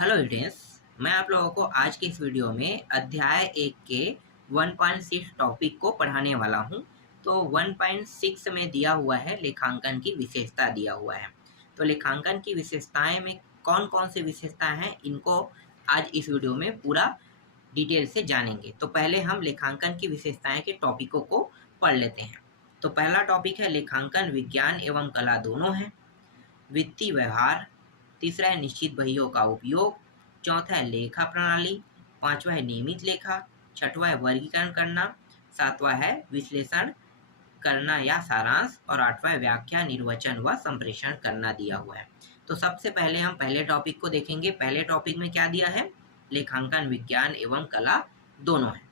Hello students, मैं आप लोगों को आज के इस वीडियो में अध्याय 1 के 1.6 टॉपिक को पढ़ाने वाला हूं। तो 1.6 में दिया हुआ है लेखांकन की विशेषता दिया हुआ है। तो लेखांकन की विशेषताएं में कौन कौन सी विशेषताएं हैं, इनको आज इस वीडियो में पूरा डिटेल से जानेंगे। तो पहले हम लेखांकन की विशेषताएं के टॉपिकों को पढ़ लेते हैं। तो पहला टॉपिक है लेखांकन विज्ञान एवं कला दोनों है। वित्तीय व्यवहार, तीसरा है निश्चित बहियों का उपयोग, चौथा है लेखा प्रणाली, पांचवा है नियमित लेखा, छठवा है वर्गीकरण करना, सातवां है विश्लेषण करना या सारांश, और आठवां है व्याख्या, निर्वचन व संप्रेषण करना दिया हुआ है। तो सबसे पहले हम पहले टॉपिक को देखेंगे। पहले टॉपिक में क्या दिया है? लेखांकन विज्ञान एवं कला दोनों है।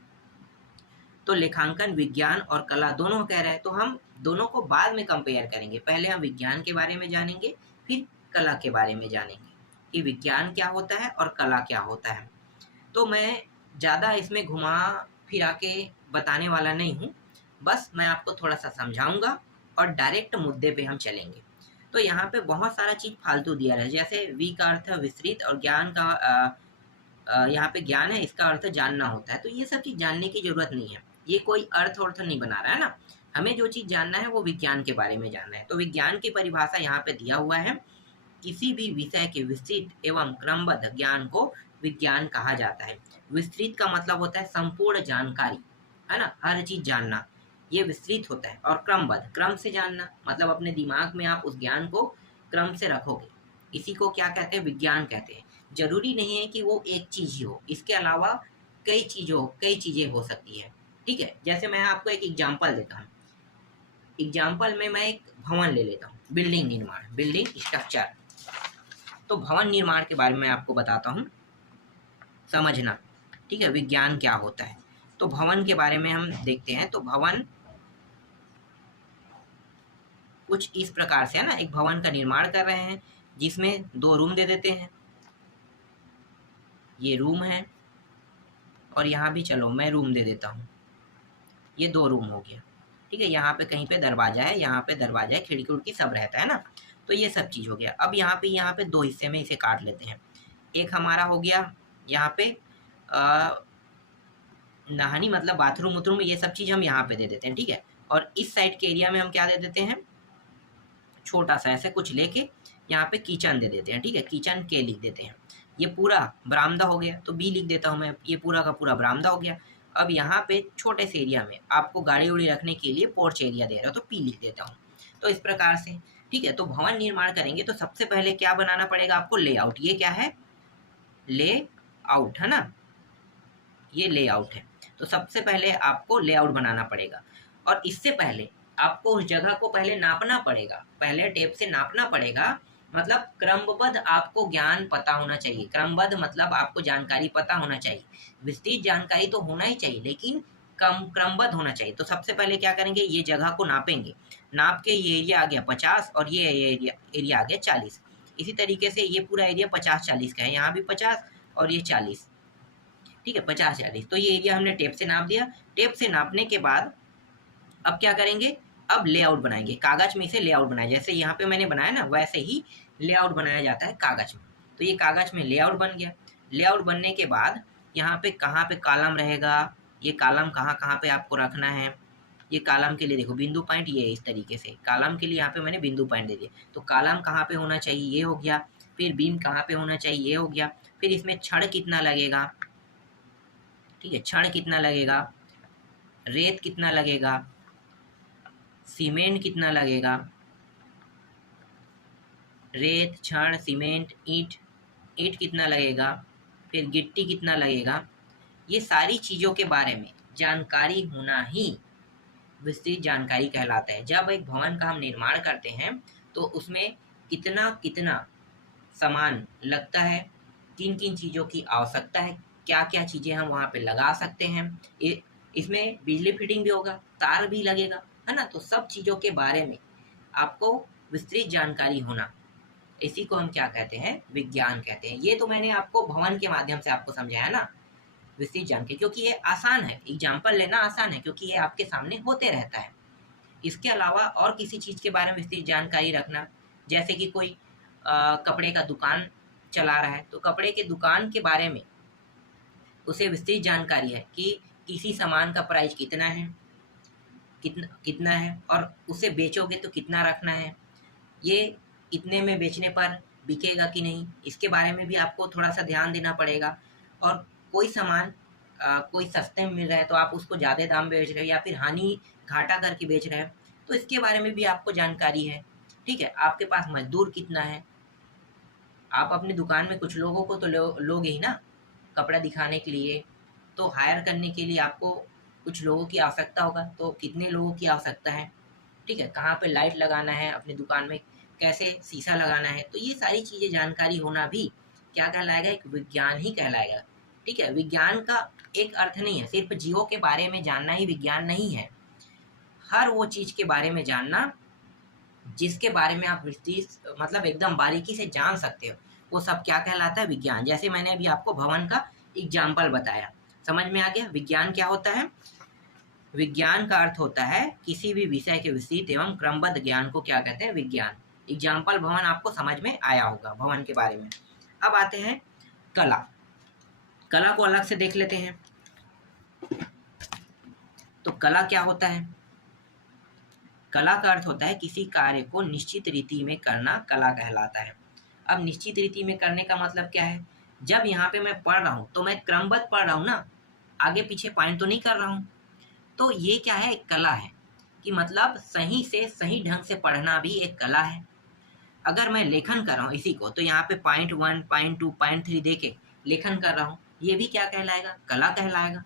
तो लेखांकन विज्ञान और कला दोनों कह रहे हैं, तो हम दोनों को बाद में कंपेयर करेंगे। पहले हम विज्ञान के बारे में जानेंगे, फिर कला के बारे में जानेंगे कि विज्ञान क्या होता है और कला क्या होता है। तो मैं ज़्यादा इसमें घुमा फिरा के बताने वाला नहीं हूँ, बस मैं आपको थोड़ा सा समझाऊंगा और डायरेक्ट मुद्दे पे हम चलेंगे। तो यहाँ पे बहुत सारा चीज़ फालतू दिया है, जैसे वी का अर्थ है विस्तृत और ज्ञान का यहाँ पे ज्ञान है, इसका अर्थ जानना होता है। तो ये सब चीज़ जानने की जरूरत नहीं है, ये कोई अर्थ अर्थ नहीं बना रहा है ना। हमें जो चीज़ जानना है वो विज्ञान के बारे में जानना है। तो विज्ञान की परिभाषा यहाँ पे दिया हुआ है, किसी भी विषय के विस्तृत एवं क्रमबद्ध ज्ञान को विज्ञान कहा जाता है। विस्तृत का मतलब होता है संपूर्ण जानकारी, है ना, हर चीज जानना, ये विस्तृत होता है। और क्रमबद्ध, क्रम से जानना, मतलब अपने दिमाग में आप उस ज्ञान को क्रम से रखोगे, इसी को क्या कहते हैं? विज्ञान कहते हैं। जरूरी नहीं है कि वो एक चीज ही हो, इसके अलावा कई चीजें हो सकती है। ठीक है, जैसे मैं आपको एक एग्जाम्पल देता हूँ। एग्जाम्पल में मैं एक भवन ले लेता हूँ, बिल्डिंग निर्माण, बिल्डिंग स्ट्रक्चर। तो भवन निर्माण के बारे में आपको बताता हूँ, समझना। ठीक है, विज्ञान क्या होता है। तो भवन के बारे में हम देखते हैं। तो भवन कुछ इस प्रकार से है ना, एक भवन का निर्माण कर रहे हैं जिसमें 2 रूम दे देते हैं। ये रूम है और यहाँ भी चलो मैं रूम दे देता हूँ, ये 2 रूम हो गया। ठीक है, यहाँ पे कहीं पे दरवाजा है, यहाँ पे दरवाजा है, खिड़की उड़की सब रहता है ना। तो ये सब चीज़ हो गया। अब यहाँ पे 2 हिस्से में इसे काट लेते हैं। एक हमारा हो गया यहाँ पे नहानी, मतलब बाथरूम उथरूम, ये सब चीज़ हम यहाँ पे दे देते हैं। ठीक है, और इस साइड के एरिया में हम क्या दे देते हैं? छोटा सा ऐसे कुछ लेके यहाँ पे किचन दे देते हैं। ठीक है, किचन के लिख देते हैं। ये पूरा बरामदा हो गया, तो बी लिख देता हूँ मैं, ये पूरा का पूरा बरामदा हो गया। अब यहाँ पे छोटे से एरिया में आपको गाड़ी उड़ी रखने के लिए पोर्च एरिया दे रहा हो, तो पी लिख देता हूँ। तो इस प्रकार से, ठीक है। तो भवन निर्माण करेंगे तो सबसे पहले क्या बनाना पड़ेगा आपको? लेआउट। ये क्या है? लेआउट, है ना, ये लेआउट है। तो सबसे पहले आपको लेआउट बनाना पड़ेगा, और इससे पहले आपको उस जगह को पहले नापना पड़ेगा, पहले टेप से नापना पड़ेगा। मतलब क्रमबद्ध आपको ज्ञान पता होना चाहिए। क्रमबद्ध मतलब आपको जानकारी पता होना चाहिए। विस्तृत जानकारी तो होना ही चाहिए, लेकिन क्रमबद्ध होना चाहिए। तो सबसे पहले क्या करेंगे? ये जगह को नापेंगे। नाप के ये एरिया आ गया 50 और ये एरिया आ गया 40। इसी तरीके से ये पूरा एरिया 50-40 का है, यहाँ भी 50 और ये 40। ठीक है, 50-40। तो ये एरिया हमने टेप से नाप दिया। टेप से नापने के बाद अब क्या करेंगे? अब लेआउट बनाएंगे। कागज में इसे लेआउट बनाए, जैसे यहाँ पे मैंने बनाया ना, वैसे ही लेआउट बनाया जाता है कागज में। तो ये कागज में लेआउट बन गया। लेआउट बनने के बाद यहाँ पे कहाँ पे कॉलम रहेगा, ये कॉलम कहाँ कहाँ पे आपको रखना है। ये कॉलम के लिए देखो बिंदु पॉइंट ये है, इस तरीके से कॉलम के लिए यहाँ पे मैंने बिंदु पॉइंट दे दिया। तो कॉलम कहाँ पे होना चाहिए, ये हो गया। फिर बीम कहाँ पे होना चाहिए, ये हो गया। फिर इसमें छड़ कितना लगेगा, ठीक है, छड़ कितना लगेगा, रेत कितना लगेगा, सीमेंट कितना लगेगा, रेत, छड़, सीमेंट, ईंट कितना लगेगा, फिर गिट्टी कितना लगेगा। ये सारी चीज़ों के बारे में जानकारी होना ही विस्तृत जानकारी कहलाता है। जब एक भवन का हम निर्माण करते हैं तो उसमें कितना कितना सामान लगता है, किन किन चीज़ों की आवश्यकता है, क्या क्या चीज़ें हम वहाँ पे लगा सकते हैं। इसमें बिजली फिटिंग भी होगा, तार भी लगेगा, है ना। तो सब चीज़ों के बारे में आपको विस्तृत जानकारी होना, इसी को हम क्या कहते हैं? विज्ञान कहते हैं। ये तो मैंने आपको भवन के माध्यम से आपको समझाया ना, विस्तृत जानकारी, क्योंकि ये आसान है, एग्जाम्पल लेना आसान है, क्योंकि ये आपके सामने होते रहता है। इसके अलावा और किसी चीज़ के बारे में विस्तृत जानकारी रखना, जैसे कि कोई कपड़े का दुकान चला रहा है तो कपड़े के दुकान के बारे में उसे विस्तृत जानकारी है कि किसी सामान का प्राइस कितना है, कितना कितना है, और उसे बेचोगे तो कितना रखना है, ये इतने में बेचने पर बिकेगा कि नहीं, इसके बारे में भी आपको थोड़ा सा ध्यान देना पड़ेगा। और कोई सामान कोई सस्ते में मिल रहा है तो आप उसको ज़्यादा दाम में बेच रहे हो या फिर हानि घाटा करके बेच रहे हो, तो इसके बारे में भी आपको जानकारी है। ठीक है, आपके पास मजदूर कितना है, आप अपनी दुकान में कुछ लोगों को तो लोगे ही ना कपड़ा दिखाने के लिए, तो हायर करने के लिए आपको कुछ लोगों की आवश्यकता होगा, तो कितने लोगों की आवश्यकता है, ठीक है, कहाँ पे लाइट लगाना है अपनी दुकान में, कैसे शीशा लगाना है, तो ये सारी चीज़ें जानकारी होना भी क्या कहलाएगा, एक विज्ञान ही कहलाएगा। ठीक है, विज्ञान का एक अर्थ नहीं है सिर्फ जीवों के बारे में जानना ही विज्ञान नहीं है, हर वो चीज़ के बारे में जानना जिसके बारे में आप विस्तृत मतलब एकदम बारीकी से जान सकते हो, वो सब क्या कहलाता है, विज्ञान। जैसे मैंने अभी आपको भवन का एग्जाम्पल बताया, समझ में आ गया विज्ञान क्या होता है। विज्ञान का अर्थ होता है किसी भी विषय के विस्तृत एवं क्रमबद्ध ज्ञान को क्या कहते हैं, विज्ञान। एग्जाम्पल भवन आपको समझ में आया होगा भवन के बारे में। अब आते हैं कला। कला को अलग से देख लेते हैं। तो कला क्या होता है, कला का अर्थ होता है किसी कार्य को निश्चित रीति में करना कला कहलाता है। अब निश्चित रीति में करने का मतलब क्या है, जब यहाँ पे मैं पढ़ रहा हूँ तो मैं क्रमबद्ध पढ़ रहा हूँ ना, आगे पीछे पॉइंट तो नहीं कर रहा हूँ, तो ये क्या है, एक कला है कि मतलब सही से सही ढंग से पढ़ना भी एक कला है। अगर मैं लेखन कर रहा हूँ इसी को, तो यहाँ पे पॉइंट 1 पॉइंट 2 पॉइंट 3 दे के लेखन कर रहा हूँ, ये भी क्या कहलाएगा, कला कहलाएगा।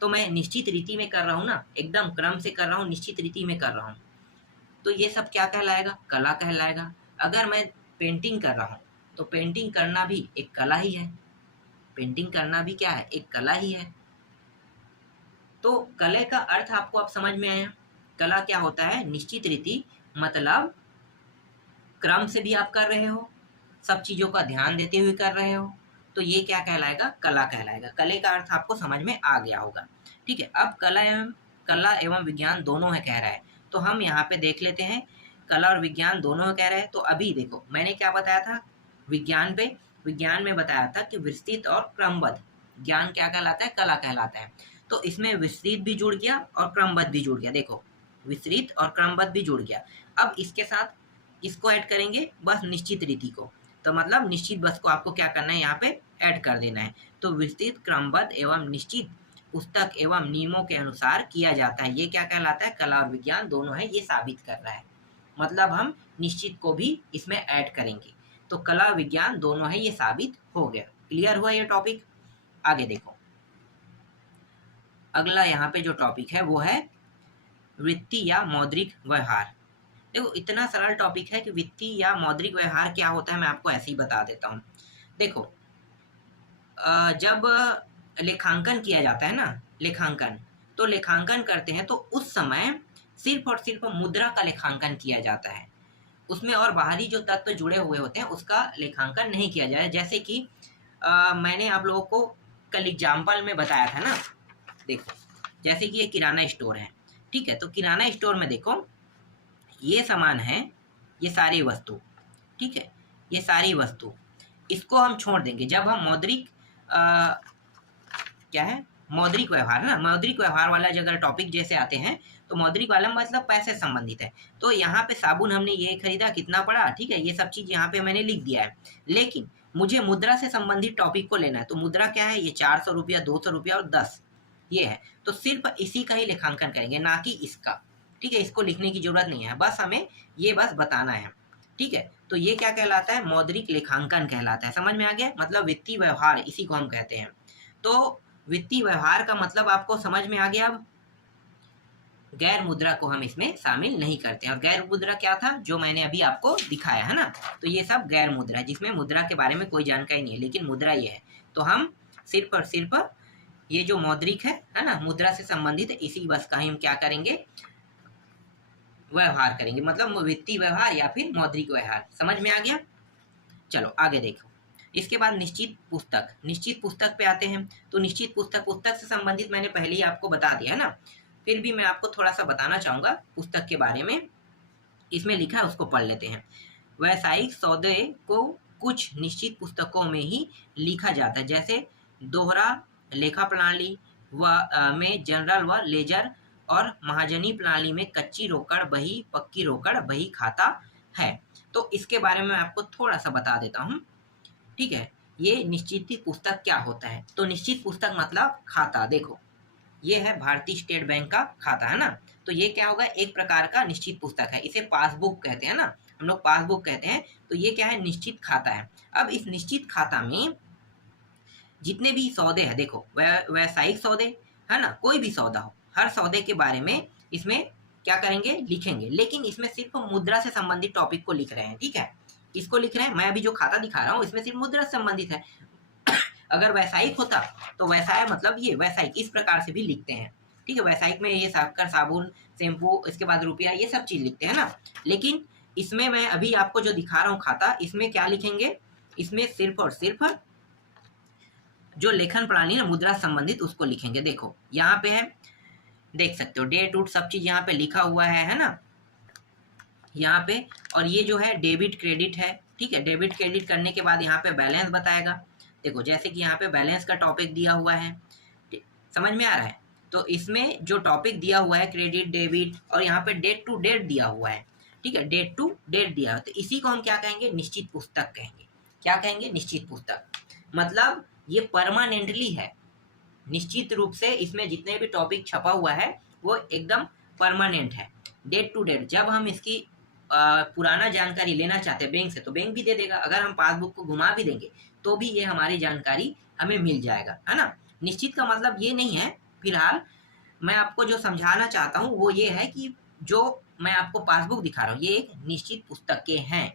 तो मैं निश्चित रीति में कर रहा हूँ ना, एकदम क्रम से कर रहा हूँ, निश्चित रीति में कर रहा हूँ, तो ये सब क्या कहलाएगा, कला कहलाएगा। अगर मैं पेंटिंग कर रहा हूँ तो पेंटिंग करना भी एक कला ही है, पेंटिंग करना भी क्या है, एक कला ही है। तो कला का अर्थ आपको अब समझ में आया, कला क्या होता है, निश्चित रीति मतलब क्रम से भी आप कर रहे हो, सब चीज़ों का ध्यान देते हुए कर रहे हो, तो ये क्या कहलाएगा, कला कहलाएगा। कला का अर्थ आपको समझ में आ गया होगा। ठीक है, अब कला एवं विज्ञान दोनों है कह रहा है, तो हम यहाँ पे देख लेते हैं कला और विज्ञान दोनों कह रहे हैं। तो अभी देखो मैंने क्या बताया था विज्ञान में बताया था कि विस्तृत और क्रमबद्ध ज्ञान क्या कहलाता है, कला कहलाता है। तो इसमें विस्तृत भी जुड़ गया और क्रमबद्ध भी जुड़ गया, देखो विस्तृत और क्रमबद्ध भी जुड़ गया। अब इसके साथ इसको ऐड करेंगे बस निश्चित रीति को, तो मतलब निश्चित बस को आपको क्या करना है, यहाँ पे ऐड कर देना है। तो विस्तृत क्रमबद्ध एवं निश्चित पुस्तक एवं नियमों के अनुसार किया जाता है, ये क्या कहलाता है, कला और विज्ञान दोनों है, ये साबित कर रहा है। मतलब हम निश्चित को भी इसमें ऐड करेंगे, तो कला विज्ञान दोनों है, ये साबित हो गया। क्लियर हुआ ये टॉपिक। आगे देखो, अगला यहाँ पे जो टॉपिक है वो है वृत्ति या मौद्रिक व्यवहार। देखो इतना सरल टॉपिक है कि वित्तीय या मौद्रिक व्यवहार क्या होता है, मैं आपको ऐसे ही बता देता हूँ। देखो जब लेखांकन किया जाता है ना, लेखांकन, तो लेखांकन करते हैं तो उस समय सिर्फ और सिर्फ मुद्रा का लेखांकन किया जाता है, उसमें और बाहरी जो तत्व जुड़े हुए होते हैं उसका लेखांकन नहीं किया जाए। जैसे कि मैंने आप लोगों को कल एग्जाम्पल में बताया था ना, देखो जैसे कि ये किराना स्टोर है, ठीक है, तो किराना स्टोर में देखो ये सामान है, ये सारी वस्तु, ठीक है, ये सारी वस्तु, इसको हम छोड़ देंगे जब हम मौद्रिक क्या है, मौद्रिक व्यवहार ना, मौद्रिक व्यवहार वाला अगर टॉपिक जैसे आते हैं तो मौद्रिक वाला मतलब पैसे से संबंधित है। तो यहाँ पे साबुन हमने ये खरीदा, कितना पड़ा, ठीक है, ये सब चीज़ यहाँ पे मैंने लिख दिया है, लेकिन मुझे मुद्रा से संबंधित टॉपिक को लेना है। तो मुद्रा क्या है, ये 400 रुपया, 200 रुपया और 10 ये है, तो सिर्फ इसी का ही लेखांकन करेंगे, ना कि इसका। ठीक है, इसको लिखने की जरूरत नहीं है, बस हमें ये बस बताना है। ठीक है, तो ये क्या कहलाता है, मौद्रिक लेखांकन कहलाता है। समझ में आ गया, मतलब वित्तीय व्यवहार इसी को हम कहते हैं। तो वित्तीय व्यवहार का मतलब आपको समझ में आ गया। अब गैर मुद्रा को हम इसमें शामिल नहीं करते हैं, और गैर मुद्रा क्या था, जो मैंने अभी आपको दिखाया है ना, तो ये सब गैर मुद्रा, जिसमें मुद्रा के बारे में कोई जानकारी नहीं है लेकिन मुद्रा ये है। तो हम सिर्फ और सिर्फ ये जो मौद्रिक है ना, मुद्रा से संबंधित, इसी बस का ही हम क्या करेंगे, व्यवहार करेंगे, मतलब वित्तीय व्यवहार या फिर मौद्रिक व्यवहार। समझ में आ गया। चलो आगे देखो, इसके बाद निश्चित पुस्तक, निश्चित पुस्तक पे आते हैं। तो निश्चित पुस्तक से संबंधित मैंने पहले ही आपको बता दिया है ना, फिर भी मैं आपको थोड़ा सा बताना चाहूँगा पुस्तक के बारे में। इसमें लिखा है उसको पढ़ लेते हैं। व्यावसायिक सौदे को कुछ निश्चित पुस्तकों में ही लिखा जाता है, जैसे दोहरा लेखा प्रणाली में जनरल व लेजर और महाजनी प्रणाली में कच्ची रोकड़ बही, पक्की रोकड़ बही खाता है। तो इसके बारे में मैं आपको थोड़ा सा बता देता हूँ। ठीक है, ये निश्चित पुस्तक क्या होता है? तो निश्चित पुस्तक मतलब खाता। देखो, ये है भारतीय स्टेट बैंक का खाता, है ना। तो ये क्या होगा? एक प्रकार का निश्चित पुस्तक है। इसे पासबुक कहते हैं ना, हम लोग पासबुक कहते हैं। तो ये क्या है? निश्चित खाता है। अब इस निश्चित खाता में जितने भी सौदे हैं, देखो व्यावसायिक सौदे, है ना, कोई भी सौदा हो, हर सौदे के बारे में इसमें क्या करेंगे? लिखेंगे। लेकिन इसमें सिर्फ मुद्रा से संबंधित टॉपिक को लिख रहे हैं। ठीक है, किसको लिख रहे हैं? मैं अभी जो खाता दिखा रहा हूँ इसमें सिर्फ मुद्रा से संबंधित है। अगर वैसायिक होता तो व्यवसाय मतलब ये वैसायिक इस प्रकार से भी लिखते हैं। ठीक है, वैसायिक में ये शक्कर, साबुन, शैम्पू, इसके बाद रुपया, ये सब चीज लिखते हैं ना। लेकिन इसमें मैं अभी आपको जो दिखा रहा हूँ खाता, इसमें क्या लिखेंगे? इसमें सिर्फ और सिर्फ जो लेखन प्रणाली है मुद्रा संबंधित उसको लिखेंगे। देखो यहाँ पे है, देख सकते हो डेट उट सब चीज यहाँ पे लिखा हुआ है ना, यहाँ पे। और ये जो है डेबिट क्रेडिट है। ठीक है, डेबिट क्रेडिट करने के बाद यहाँ पे बैलेंस बताएगा। देखो जैसे कि यहाँ पे बैलेंस का टॉपिक दिया हुआ है, समझ में आ रहा है? तो इसमें जो टॉपिक दिया हुआ है क्रेडिट, डेबिट, और यहाँ पे डेट टू डेट दिया हुआ है। ठीक है, डेट टू डेट दिया है, तो इसी को हम क्या कहेंगे? निश्चित पुस्तक कहेंगे। क्या कहेंगे? निश्चित पुस्तक। मतलब ये परमानेंटली है, निश्चित रूप से इसमें जितने भी टॉपिक छपा हुआ है वो एकदम परमानेंट है। डेट टू डेट, जब हम इसकी पुराना जानकारी लेना चाहते हैं बैंक से तो बैंक भी दे देगा। अगर हम पासबुक को घुमा भी देंगे तो भी ये हमारी जानकारी हमें मिल जाएगा, है ना। निश्चित का मतलब ये नहीं है, फिलहाल मैं आपको जो समझाना चाहता हूँ वो ये है कि जो मैं आपको पासबुक दिखा रहा हूँ ये एक निश्चित पुस्तक के हैं।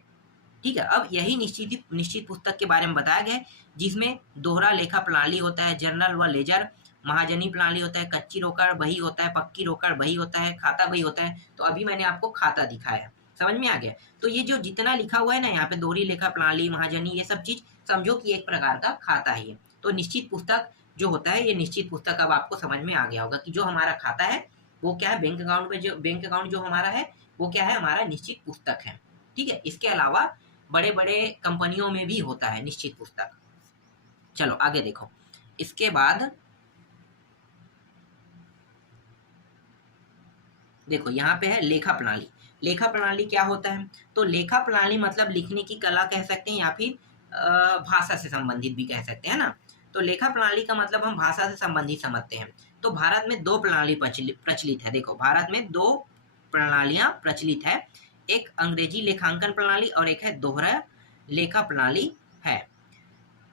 ठीक है, अब यही निश्चित पुस्तक के बारे में बताया गया है, जिसमें दोहरा लेखा प्रणाली होता है, जर्नल व लेजर, महाजनी प्रणाली होता है, कच्ची रोकड़ बही होता है, पक्की रोकड़ बही होता है, खाता बही होता है। तो अभी मैंने आपको खाता दिखाया, समझ में आ गया? तो ये जो जितना लिखा हुआ है ना यहाँ पे, दोहरी लेखा प्रणाली, महाजनी, ये सब चीज समझो कि एक प्रकार का खाता है ये। तो निश्चित पुस्तक जो होता है, ये निश्चित पुस्तक अब आपको समझ में आ गया होगा कि जो हमारा खाता है वो क्या है? बैंक अकाउंट में जो बैंक अकाउंट जो हमारा है वो क्या है? हमारा निश्चित पुस्तक है। ठीक है, इसके अलावा बड़े बड़े कंपनियों में भी होता है निश्चित पुस्तक। चलो आगे देखो, इसके बाद देखो यहाँ पे है लेखा प्रणाली। लेखा प्रणाली क्या होता है? तो लेखा प्रणाली मतलब लिखने की कला कह सकते हैं, या फिर भाषा से संबंधित भी कह सकते हैं ना। तो लेखा प्रणाली का मतलब हम भाषा से संबंधित समझते हैं। तो भारत में दो प्रणाली प्रचलित है। देखो भारत में दो प्रणालियां प्रचलित है, एक अंग्रेजी लेखांकन प्रणाली और एक है दोहरा लेखा प्रणाली है,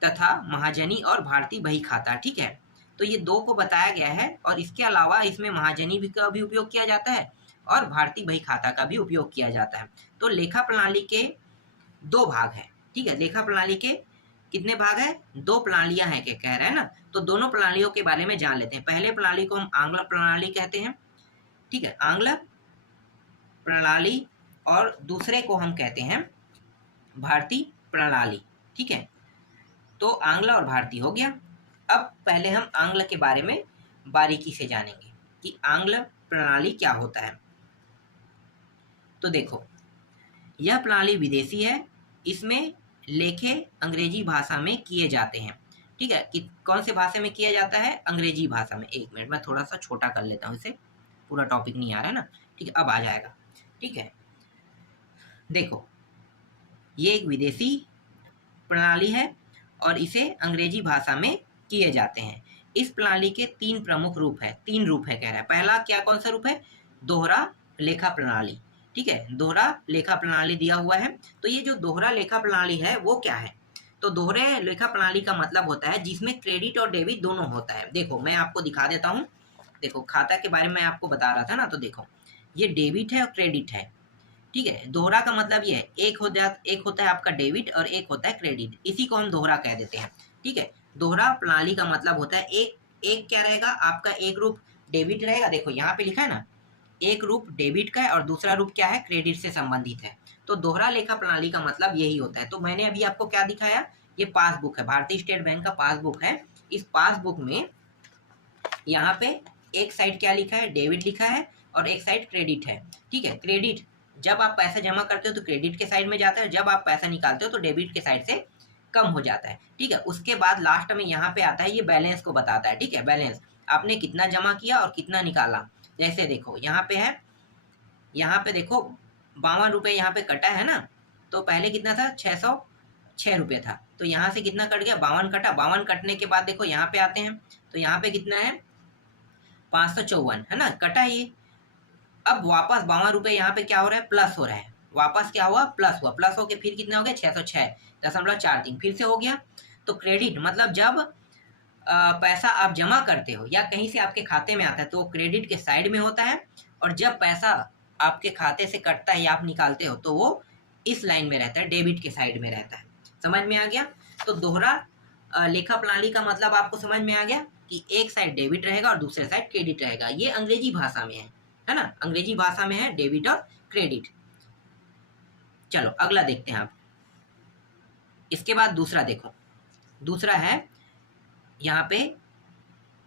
तथा महाजनी और भारतीय बही खाता। ठीक है, तो ये दो को बताया गया है, और इसके अलावा इसमें महाजनी का भी उपयोग किया जाता है और भारतीय बही खाता का भी उपयोग किया जाता है। तो लेखा प्रणाली के दो भाग हैं। ठीक है, लेखा प्रणाली के कितने भाग हैं? दो प्रणालियां हैं के कह रहे हैं ना। तो दोनों प्रणालियों के बारे में जान लेते हैं। पहले प्रणाली को हम आंग्ल प्रणाली कहते हैं। ठीक है, आंग्ल प्रणाली, और दूसरे को हम कहते हैं भारतीय प्रणाली। ठीक है, तो आंग्ल और भारतीय हो गया। अब पहले हम आंग्ल के बारे में बारीकी से जानेंगे कि आंग्ल प्रणाली क्या होता है। तो देखो यह प्रणाली विदेशी है, इसमें लेखे अंग्रेजी भाषा में किए जाते हैं। ठीक है, कि कौन से भाषा में किया जाता है? अंग्रेजी भाषा में। एक मिनट मैं थोड़ा सा छोटा कर लेता हूँ इसे, पूरा टॉपिक नहीं आ रहा है ना। ठीक है, अब आ जाएगा। ठीक है, देखो ये एक विदेशी प्रणाली है और इसे अंग्रेजी भाषा में किए जाते हैं। इस प्रणाली के तीन प्रमुख रूप है, तीन रूप है कह रहा है। पहला क्या, कौन सा रूप है? दोहरा लेखा प्रणाली। ठीक है, दोहरा लेखा प्रणाली दिया हुआ है। तो ये जो दोहरा लेखा प्रणाली है वो क्या है? तो दोहरे लेखा प्रणाली का मतलब होता है जिसमें क्रेडिट और डेबिट दोनों होता है। देखो मैं आपको दिखा देता हूँ। देखो खाता के बारे में आपको बता रहा था ना, तो देखो ये डेबिट है और क्रेडिट है। ठीक है, दोहरा का मतलब ये है एक होता है आपका डेबिट और एक होता है क्रेडिट, इसी को हम दोहरा कह देते हैं। ठीक है, दोहरा प्रणाली का मतलब होता है एक क्या रहेगा आपका? एक रूप डेबिट रहेगा। देखो यहाँ पे लिखा है ना, एक रूप डेबिट का है और दूसरा रूप क्या है? क्रेडिट से संबंधित है। तो दोहरा लेखा प्रणाली का मतलब यही होता है। तो मैंने अभी आपको क्या दिखाया? ये पासबुक है, भारतीय स्टेट बैंक का पासबुक है। इस पासबुक में यहाँ पे एक साइड क्या लिखा है? डेबिट लिखा है और एक साइड क्रेडिट है। ठीक है, क्रेडिट जब आप पैसा जमा करते हो तो क्रेडिट के साइड में जाता है, जब आप पैसा निकालते हो तो डेबिट के साइड से कम हो जाता है। ठीक है, उसके बाद लास्ट में यहाँ पे आता है, ये बैलेंस को बताता है। ठीक है, बैलेंस आपने कितना जमा किया और कितना निकाला। जैसे देखो यहाँ पे है, यहाँ पे देखो 52 रुपये यहाँ पे कटा है ना, तो पहले कितना था, 606 रुपये था, तो यहाँ से कितना कट गया, 52 कटा। 52 कटने के बाद देखो यहाँ पे आते हैं, तो यहाँ पे कितना है, 554 है ना, कटा ये। अब वापस 52 रुपये यहाँ पे क्या हो रहा है, प्लस हो रहा है, वापस क्या हुआ, प्लस हुआ, प्लस होके फिर कितना हो गया, 606.43 फिर से हो गया। तो क्रेडिट मतलब जब पैसा आप जमा करते हो या कहीं से आपके खाते में आता है तो वो क्रेडिट के साइड में होता है, और जब पैसा आपके खाते से कटता है या आप निकालते हो तो वो इस लाइन में रहता है, डेबिट के साइड में रहता है। समझ में आ गया? तो दोहरा लेखा प्रणाली का मतलब आपको समझ में आ गया कि एक साइड डेबिट रहेगा और दूसरे साइड क्रेडिट रहेगा। ये अंग्रेजी भाषा में है ना, अंग्रेजी भाषा में है डेबिट और क्रेडिट। चलो अगला देखते हैं आप। इसके बाद दूसरा देखो, दूसरा है यहाँ पे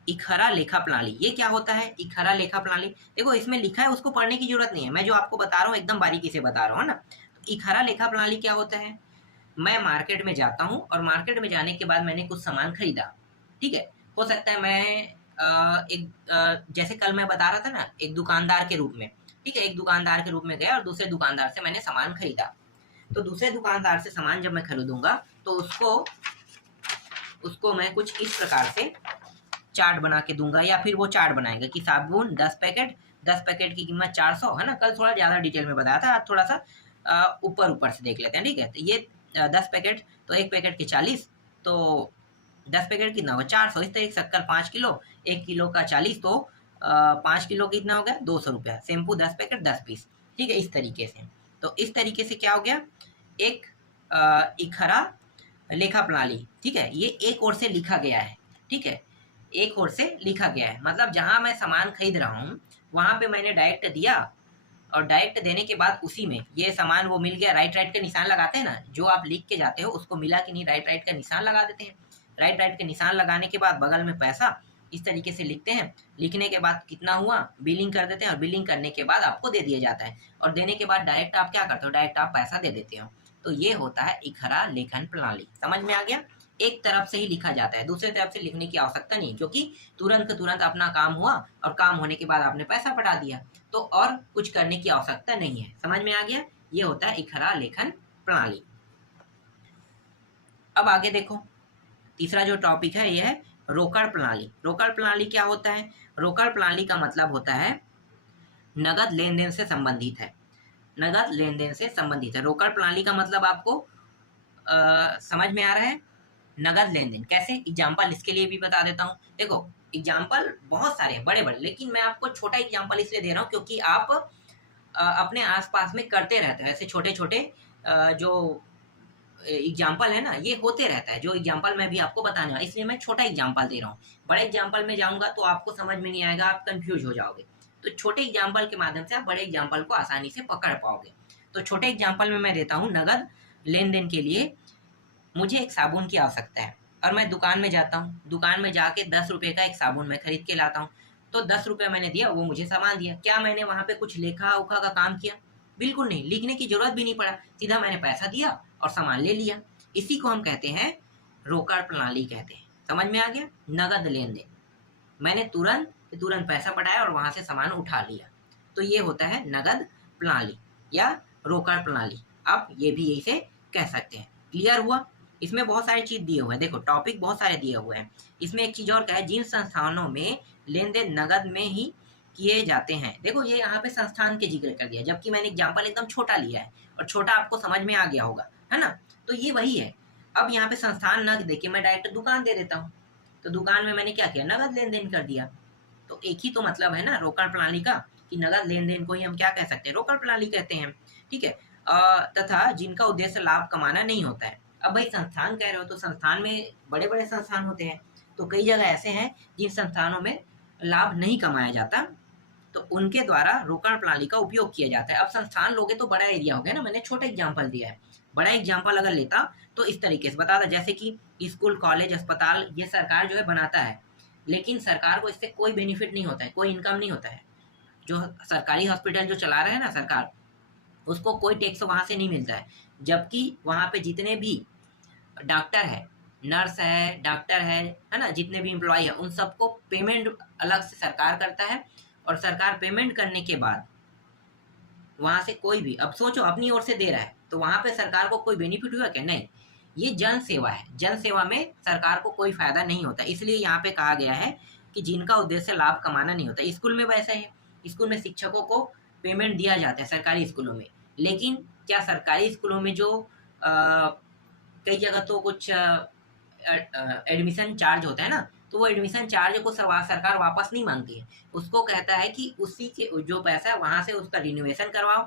इखरा लेखा प्रणाली। ये क्या होता है इखरा लेखा प्रणाली? देखो इसमें लिखा है, उसको पढ़ने की जरूरत नहीं है, मैं जो आपको बता रहा हूँ एकदम बारीकी से बता रहा हूँ ना। तो इखरा लेखा प्रणाली क्या होता है, मैं मार्केट में जाता हूँ और मार्केट में जाने के बाद मैंने कुछ सामान खरीदा। ठीक है, हो सकता है मैं जैसे कल मैं बता रहा था ना, एक दुकानदार के रूप में, ठीक है, एक दुकानदार के रूप में गया और दूसरे दुकानदार से मैंने सामान खरीदा। तो दूसरे दुकानदार से सामान जब मैं खरीदूंगा तो उसको मैं कुछ इस प्रकार से चार्ट बना के दूंगा, या फिर वो चार्ट बनाएगा कि साबुन 10 पैकेट की कीमत 400 है ना। कल थोड़ा ज़्यादा डिटेल में बताया था, आज थोड़ा सा ऊपर से देख लेते हैं। ठीक है, तो ये 10 पैकेट, तो एक पैकेट के 40, तो 10 पैकेट कितना होगा, 400। इस तरीके शक्कर 5 किलो, 1 किलो का 40, तो 5 किलो कितना हो गया, 200 रुपया। Shampoo 10 packet 10 piece. ठीक है, इस तरीके से। तो इस तरीके से क्या हो गया, एक इखरा लेखा प्रणाली। ठीक है, ये एक ओर से लिखा गया है। ठीक है, एक ओर से लिखा गया है, मतलब जहां मैं सामान खरीद रहा हूँ वहां पे मैंने डायरेक्ट दिया, और डायरेक्ट देने के बाद उसी में ये सामान वो मिल गया। राइट का निशान लगाते हैं ना, जो आप लिख के जाते हो उसको मिला कि नहीं, राइट का निशान लगा देते हैं। राइट का निशान लगाने के बाद बगल में पैसा इस तरीके से लिखते हैं, लिखने के बाद कितना हुआ बिलिंग कर देते हैं, और बिलिंग करने के बाद आपको दे दिया जाता है, और देने के बाद डायरेक्ट आप क्या करते हो, डायरेक्ट आप पैसा दे देते हो। तो ये होता है इखरा लेखन प्रणाली। समझ में आ गया? एक तरफ से ही लिखा जाता है, दूसरे तरफ से लिखने की आवश्यकता नहीं, क्योंकि तुरंत अपना काम हुआ और काम होने के बाद आपने पैसा पटा दिया, तो और कुछ करने की आवश्यकता नहीं है। समझ में आ गया? ये होता है इखरा लेखन प्रणाली। अब आगे देखो, तीसरा जो टॉपिक है ये है रोकड़ प्रणाली। रोकड़ प्रणाली क्या होता है? रोकड़ प्रणाली का मतलब होता है नगद लेन देन से संबंधित है, नगद लेन देन से संबंधित है। रोकड़ प्रणाली का मतलब आपको समझ में आ रहा है? नगद लेन देन कैसे, एग्जाम्पल इसके लिए भी बता देता हूँ। देखो एग्जाम्पल बहुत सारे हैं बड़े बड़े, लेकिन मैं आपको छोटा एग्जाम्पल इसलिए दे रहा हूँ क्योंकि आप अपने आसपास में करते रहते हैं ऐसे छोटे छोटे जो एग्जाम्पल है ना, ये होते रहता है। जो एग्जाम्पल मैं भी आपको बताने वाला, इसलिए मैं छोटा एग्जाम्पल दे रहा हूँ। बड़े एग्जाम्पल में जाऊँगा तो आपको समझ में नहीं आएगा, आप कंफ्यूज हो जाओगे। तो छोटे एग्जाम्पल के माध्यम से आप बड़े एग्जाम्पल को आसानी से पकड़ पाओगे। तो छोटे एग्जाम्पल में मैं देता हूँ, नगद लेन देन के लिए मुझे एक साबुन की आवश्यकता है और मैं दुकान में जाता हूँ, दुकान में जाके 10 रुपये का एक साबुन मैं खरीद के लाता हूँ। तो 10 रुपये मैंने दिया, वो मुझे सामान दिया। क्या मैंने वहाँ पे कुछ लेखा उखा का काम किया? बिल्कुल नहीं, लिखने की जरूरत भी नहीं पड़ा, सीधा मैंने पैसा दिया और सामान ले लिया। इसी को हम कहते हैं रोकड़ प्रणाली कहते हैं। समझ में आ गया? नगद लेन देन, मैंने तुरंत पैसा पटाया और वहां से सामान उठा लिया, तो ये होता है नगद प्रणाली या रोकड़ प्रणाली। आप ये भी यही से कह सकते हैं। क्लियर हुआ? इसमें बहुत सारी चीज दिए हुए हैं, देखो टॉपिक बहुत सारे दिए हुए हैं। इसमें एक चीज और क्या है, जिन संस्थानों में लेन देन नगद में ही किए जाते हैं। देखो ये यहाँ पे संस्थान के जिक्र कर दिया, जबकि मैंने एग्जाम्पल एकदम छोटा लिया है और छोटा आपको समझ में आ गया होगा, है ना। तो ये वही है। अब यहाँ पे संस्थान न देके मैं डायरेक्ट दुकान दे देता हूँ, तो दुकान में मैंने क्या किया, नगद लेन देन कर दिया। तो एक ही तो मतलब है ना रोकड़ प्रणाली का, कि नगद लेन देन को ही हम क्या कह सकते हैं, रोकड़ प्रणाली कहते हैं। ठीक है, तथा जिनका उद्देश्य लाभ कमाना नहीं होता है। अब भाई संस्थान कह रहे हो तो संस्थान में बड़े बड़े संस्थान होते हैं, तो कई जगह ऐसे हैं जिन संस्थानों में लाभ नहीं कमाया जाता, तो उनके द्वारा रोकड़ प्रणाली का उपयोग किया जाता है। अब संस्थान लोगे तो बड़ा एरिया हो गया ना, मैंने छोटा एग्जाम्पल दिया है। बड़ा एग्जाम्पल अगर लेता तो इस तरीके से बताता, जैसे कि स्कूल कॉलेज अस्पताल ये सरकार जो है बनाता है, लेकिन सरकार को इससे कोई बेनिफिट नहीं होता है, कोई इनकम नहीं होता है। जो सरकारी हॉस्पिटल जो चला रहे हैं ना सरकार, उसको कोई टैक्स वहाँ से नहीं मिलता है। जबकि वहाँ पे जितने भी डॉक्टर है, नर्स है, डॉक्टर है ना, जितने भी एम्प्लॉय है, उन सबको पेमेंट अलग से सरकार करता है। और सरकार पेमेंट करने के बाद वहां से कोई भी, अब सोचो अपनी ओर से दे रहा है तो वहां पे सरकार को कोई बेनिफिट हुआ क्या? नहीं। ये जन सेवा है, जन सेवा में सरकार को कोई फायदा नहीं होता। इसलिए यहाँ पे कहा गया है कि जिनका उद्देश्य लाभ कमाना नहीं होता। स्कूल में वैसा है, स्कूल में शिक्षकों को पेमेंट दिया जाता है सरकारी स्कूलों में, लेकिन क्या सरकारी स्कूलों में जो कई जगह तो कुछ एडमिशन चार्ज होता है ना, तो वो एडमिशन चार्ज को सरकार वापस नहीं मांगती है। उसको कहता है कि उसी के जो पैसा है वहां से उसका रिनोवेशन करवाओ,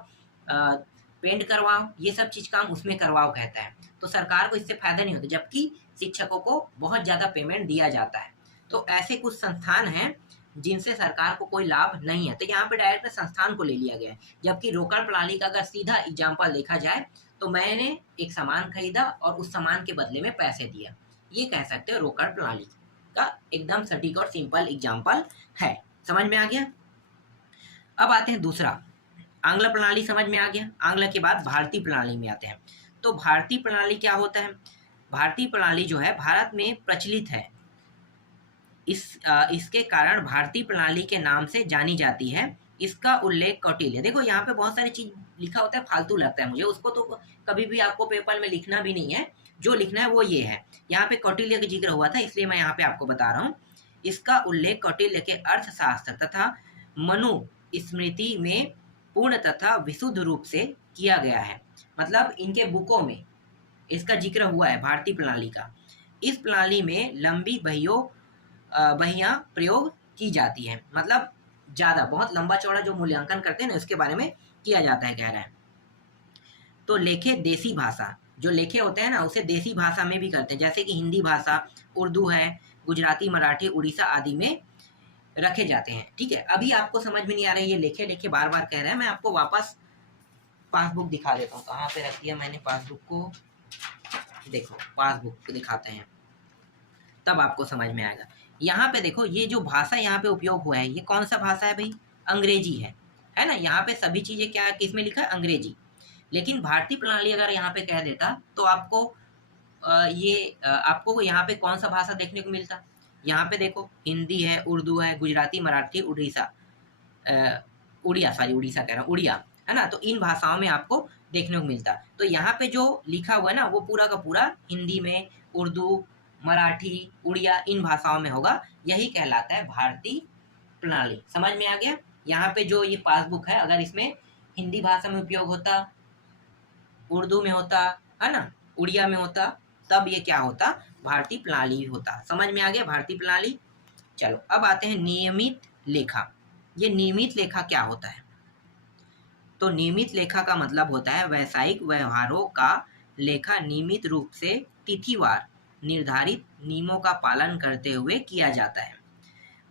पेंट करवाओ, ये सब चीज काम उसमें करवाओ कहता है। तो सरकार को इससे फायदा नहीं होता, जबकि शिक्षकों को बहुत ज्यादा पेमेंट दिया जाता है। तो ऐसे कुछ संस्थान हैं जिनसे सरकार को कोई लाभ नहीं है, तो यहाँ पे डायरेक्ट संस्थान को ले लिया गया है। जबकि रोकड़ प्रणाली का अगर सीधा एग्जाम्पल देखा जाए तो मैंने एक सामान खरीदा और उस सामान के बदले में पैसे दिया, ये कह सकते हो रोकड़ प्रणाली का एकदम सटीक और सिंपल एग्जाम्पल है। समझ में आ गया? अब आते हैं दूसरा, आंग्ल प्रणाली समझ में आ गया। आंग्ल के बाद भारतीय प्रणाली में आते हैं। तो भारतीय प्रणाली क्या होता है? भारतीय प्रणाली जो है भारत में प्रचलित है, इसके कारण भारतीय प्रणाली के नाम से जानी जाती है। इसका उल्लेख कौटिल्य, देखो यहाँ पे बहुत सारी चीज लिखा होता है, फालतू लगता है मुझे, उसको तो कभी भी आपको पेपर में लिखना भी नहीं है। जो लिखना है वो ये है, यहाँ पे कौटिल्य का जिक्र हुआ था इसलिए मैं यहाँ पे आपको बता रहा हूँ। इसका उल्लेख कौटिल्य के अर्थशास्त्र तथा मनुस्मृति में पूर्ण तथा विशुद्ध रूप से किया गया है। मतलब इनके बुकों में इसका जिक्र हुआ है भारतीय प्रणाली का। इस प्रणाली में लंबी बहियां प्रयोग की जाती है, मतलब ज्यादा बहुत लंबा चौड़ा जो मूल्यांकन करते हैं ना उसके बारे में किया जाता है, कह रहा है। तो लेखे देसी भाषा, जो लेखे होते हैं ना उसे देसी भाषा में भी करते हैं, जैसे कि हिंदी भाषा, उर्दू है, गुजराती, मराठी, उड़ीसा आदि में रखे जाते हैं। ठीक है, अभी आपको समझ में नहीं आ रहा है ये लेखे लेखे बार बार कह रहे हैं, मैं आपको वापस पासबुक दिखा देता हूँ। कहाँ पे रख दिया मैंने पासबुक को, देखो पासबुक को दिखाते हैं तब आपको समझ में आएगा। यहाँ पे देखो ये जो भाषा यहाँ पे उपयोग हुआ है ये कौन सा भाषा है भाई? अंग्रेजी है ना। यहाँ पे सभी चीजें क्या किसमें लिखा है? अंग्रेजी। लेकिन भारतीय प्रणाली अगर यहाँ पे कह देता तो आपको आपको यहाँ पे कौन सा भाषा देखने को मिलता? यहाँ पे देखो हिंदी है, उर्दू है, गुजराती, मराठी, उड़ीसा उड़िया कह रहा हूँ, उड़िया है ना। तो इन भाषाओं में आपको देखने को मिलता। तो यहाँ पे जो लिखा हुआ है ना वो पूरा का पूरा हिंदी में, उर्दू, मराठी, उड़िया इन भाषाओं में होगा। यही कहलाता है भारतीय प्रणाली। समझ में आ गया? यहाँ पे जो ये पासबुक है अगर इसमें हिंदी भाषा में उपयोग होता, उर्दू में होता है ना, उड़िया में होता, तब ये क्या होता? भारतीय प्रणाली होता। समझ में आ गया भारतीय प्रणाली? चलो अब आते हैं नियमित लेखा। ये नियमित लेखा क्या होता है? तो नियमित लेखा का मतलब होता है व्यावसायिक व्यवहारों का लेखा नियमित रूप से तिथिवार निर्धारित नियमों का पालन करते हुए किया जाता है।